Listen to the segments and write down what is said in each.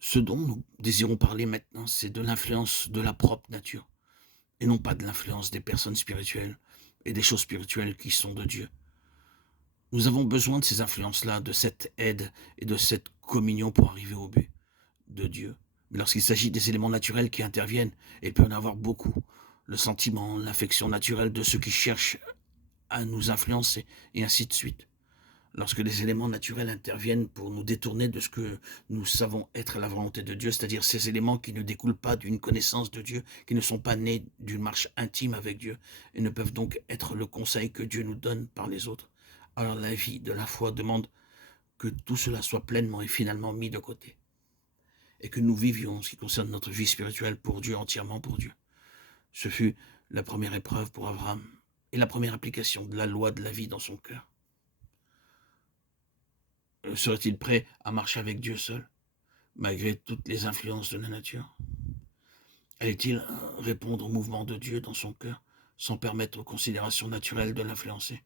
Ce dont nous désirons parler maintenant, c'est de l'influence de la propre nature, et non pas de l'influence des personnes spirituelles et des choses spirituelles qui sont de Dieu. Nous avons besoin de ces influences-là, de cette aide et de cette communion pour arriver au but de Dieu. Mais lorsqu'il s'agit des éléments naturels qui interviennent, et il peut y en avoir beaucoup, le sentiment, l'affection naturelle de ceux qui cherchent à nous influencer, et ainsi de suite. Lorsque les éléments naturels interviennent pour nous détourner de ce que nous savons être la volonté de Dieu, c'est-à-dire ces éléments qui ne découlent pas d'une connaissance de Dieu, qui ne sont pas nés d'une marche intime avec Dieu, et ne peuvent donc être le conseil que Dieu nous donne par les autres. Alors la vie de la foi demande que tout cela soit pleinement et finalement mis de côté, et que nous vivions en ce qui concerne notre vie spirituelle pour Dieu, entièrement pour Dieu. Ce fut la première épreuve pour Abraham, et la première application de la loi de la vie dans son cœur. Serait-il prêt à marcher avec Dieu seul, malgré toutes les influences de la nature? Allait-il répondre au mouvement de Dieu dans son cœur, sans permettre aux considérations naturelles de l'influencer?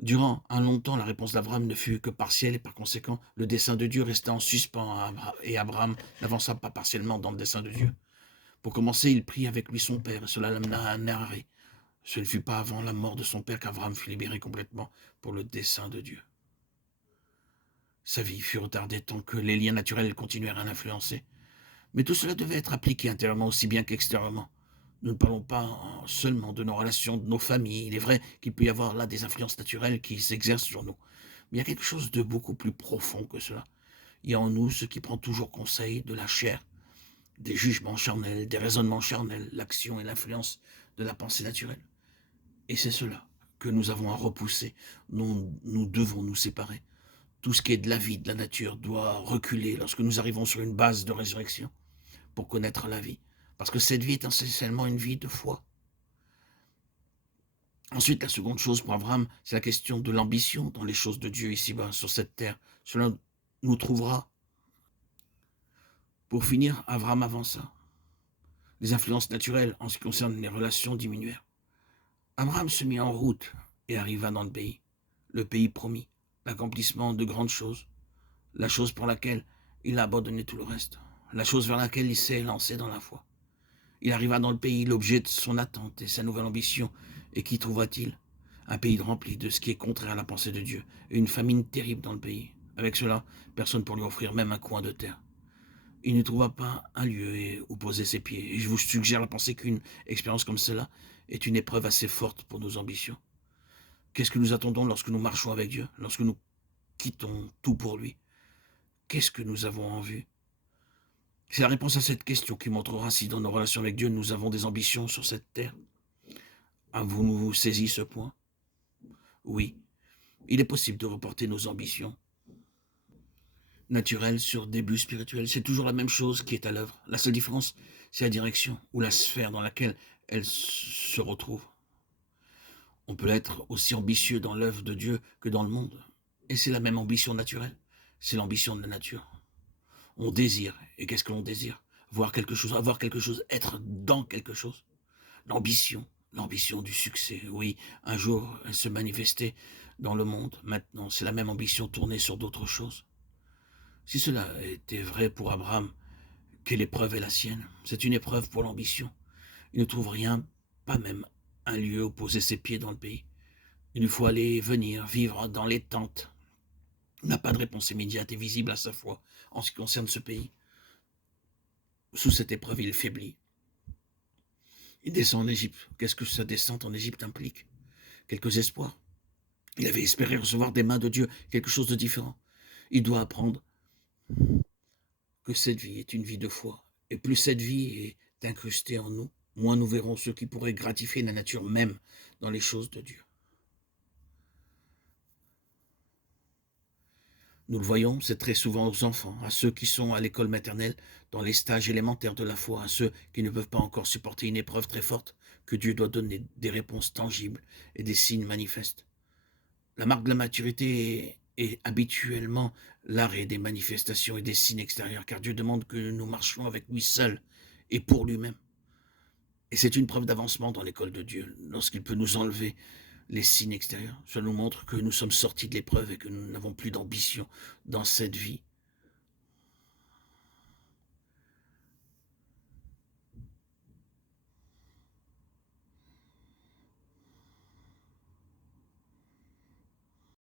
Durant un long temps, la réponse d'Abraham ne fut que partielle et par conséquent, le dessein de Dieu restait en suspens et Abraham n'avança pas partiellement dans le dessein de Dieu. Pour commencer, il prit avec lui son père et cela l'amena à un arrêt. Ce ne fut pas avant la mort de son père qu'Abraham fut libéré complètement pour le dessein de Dieu. Sa vie fut retardée tant que les liens naturels continuèrent à l'influencer. Mais tout cela devait être appliqué intérieurement aussi bien qu'extérieurement. Nous ne parlons pas seulement de nos relations, de nos familles. Il est vrai qu'il peut y avoir là des influences naturelles qui s'exercent sur nous. Mais il y a quelque chose de beaucoup plus profond que cela. Il y a en nous ce qui prend toujours conseil de la chair, des jugements charnels, des raisonnements charnels, l'action et l'influence de la pensée naturelle. Et c'est cela que nous avons à repousser. Nous devons nous séparer. Tout ce qui est de la vie, de la nature, doit reculer lorsque nous arrivons sur une base de résurrection pour connaître la vie. Parce que cette vie est essentiellement une vie de foi. Ensuite, la seconde chose pour Abraham, c'est la question de l'ambition dans les choses de Dieu ici-bas, sur cette terre. Cela nous trouvera. Pour finir, Abraham avança. Les influences naturelles en ce qui concerne les relations diminuèrent. Abraham se mit en route et arriva dans le pays promis, l'accomplissement de grandes choses, la chose pour laquelle il a abandonné tout le reste, la chose vers laquelle il s'est lancé dans la foi. Il arriva dans le pays, l'objet de son attente et sa nouvelle ambition, et qu'y trouva-t-il? Un pays rempli de ce qui est contraire à la pensée de Dieu, et une famine terrible dans le pays. Avec cela, personne pour lui offrir même un coin de terre. Il ne trouva pas un lieu où poser ses pieds, et je vous suggère de penser qu'une expérience comme cela est une épreuve assez forte pour nos ambitions. Qu'est-ce que nous attendons lorsque nous marchons avec Dieu, lorsque nous quittons tout pour lui? Qu'est-ce que nous avons en vue? C'est la réponse à cette question qui montrera si dans nos relations avec Dieu, nous avons des ambitions sur cette terre. Avons-nous saisi ce point? Oui, il est possible de reporter nos ambitions naturelles sur des buts spirituels. C'est toujours la même chose qui est à l'œuvre. La seule différence, c'est la direction ou la sphère dans laquelle elle se retrouve. On peut être aussi ambitieux dans l'œuvre de Dieu que dans le monde. Et c'est la même ambition naturelle. C'est l'ambition de la nature. On désire. Et qu'est-ce que l'on désire? Voir quelque chose, avoir quelque chose, être dans quelque chose. L'ambition du succès, oui, un jour elle se manifestait dans le monde, maintenant c'est la même ambition tournée sur d'autres choses. Si cela était vrai pour Abraham, quelle épreuve est la sienne? C'est une épreuve pour l'ambition. Il ne trouve rien, pas même un lieu où poser ses pieds dans le pays. Il lui faut aller et venir, vivre dans les tentes. Il n'a pas de réponse immédiate et visible à sa foi en ce qui concerne ce pays. Sous cette épreuve, il faiblit. Il descend en Égypte. Qu'est-ce que sa descente en Égypte implique? Quelques espoirs. Il avait espéré recevoir des mains de Dieu quelque chose de différent. Il doit apprendre que cette vie est une vie de foi. Et plus cette vie est incrustée en nous, moins nous verrons ce qui pourrait gratifier la nature même dans les choses de Dieu. Nous le voyons, c'est très souvent aux enfants, à ceux qui sont à l'école maternelle, dans les stages élémentaires de la foi, à ceux qui ne peuvent pas encore supporter une épreuve très forte, que Dieu doit donner des réponses tangibles et des signes manifestes. La marque de la maturité est habituellement l'arrêt des manifestations et des signes extérieurs, car Dieu demande que nous marchions avec lui seul et pour lui-même. Et c'est une preuve d'avancement dans l'école de Dieu, lorsqu'il peut nous enlever les signes extérieurs. Cela nous montre que nous sommes sortis de l'épreuve et que nous n'avons plus d'ambition dans cette vie